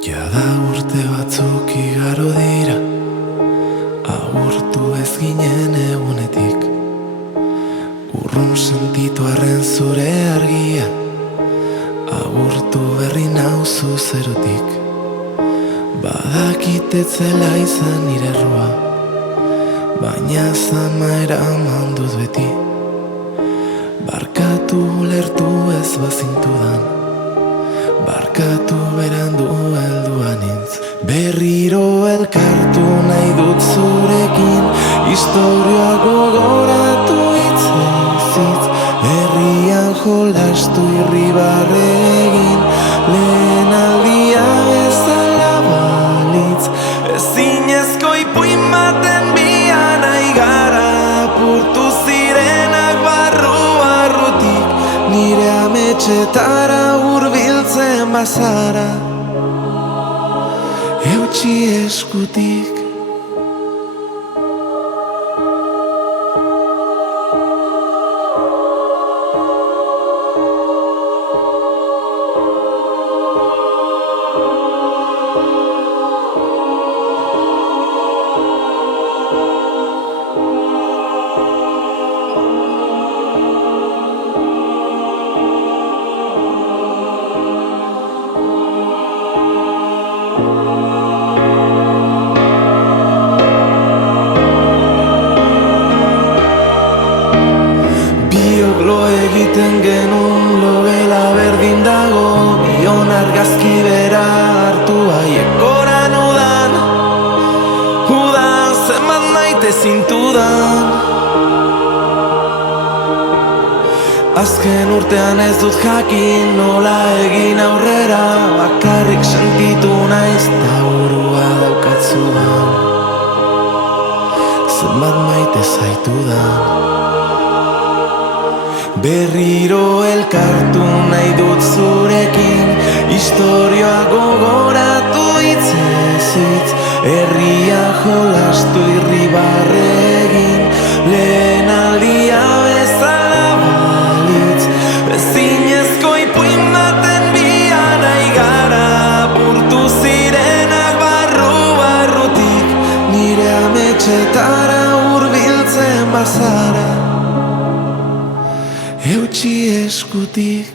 Jada urte batzuk igaro dira, agurtu ez ginen egunetik. Urrun sentitu arren zure argia, agurtu berri nauzu zerotik. Badakitetzela izan nire errua, baina zama eraman dut beti. Barkatu lertu ez bazintudan, barkatu berandu heldua nintz. Berriro elkartu nahi dut zurekin, historia gogoratu hitzez hitz. Herrian jolastu irribarre egin, lehen aldia bezala balitz. Ezinezko ipuin baten bian nahi gara, apurtu zirenak barrutik, nire ametxetara hurbiltzen bazara, eutsi eskutik. Lo egiten genuen logela berdin dago, bion argazki bera hartu haiek goran udan zenbat maite zintudan. Azken urtean ez dut jakin nola egin aurrera, bakarrik sentitu naiz ta burua daukatzudan, zenbat maite zaitudan. Berriro elkartu nahi dut zurekin, historia gogoratu hitzez hitz. Herria jolastu irribarre egin, lehen aldia bezala balitz. Ezinezko ipuin baten bian nahi gara, apurtu zirenak barrutik, nire ametxetara hurbiltzen bazara, eutsi eskutik.